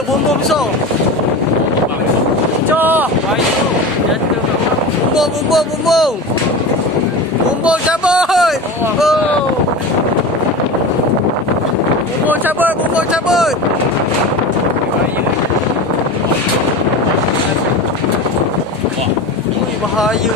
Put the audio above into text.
Bahaya bumbung besar. Cok. Bumbung. Bumbung cabut. Bumbung cabut. Ui, bahaya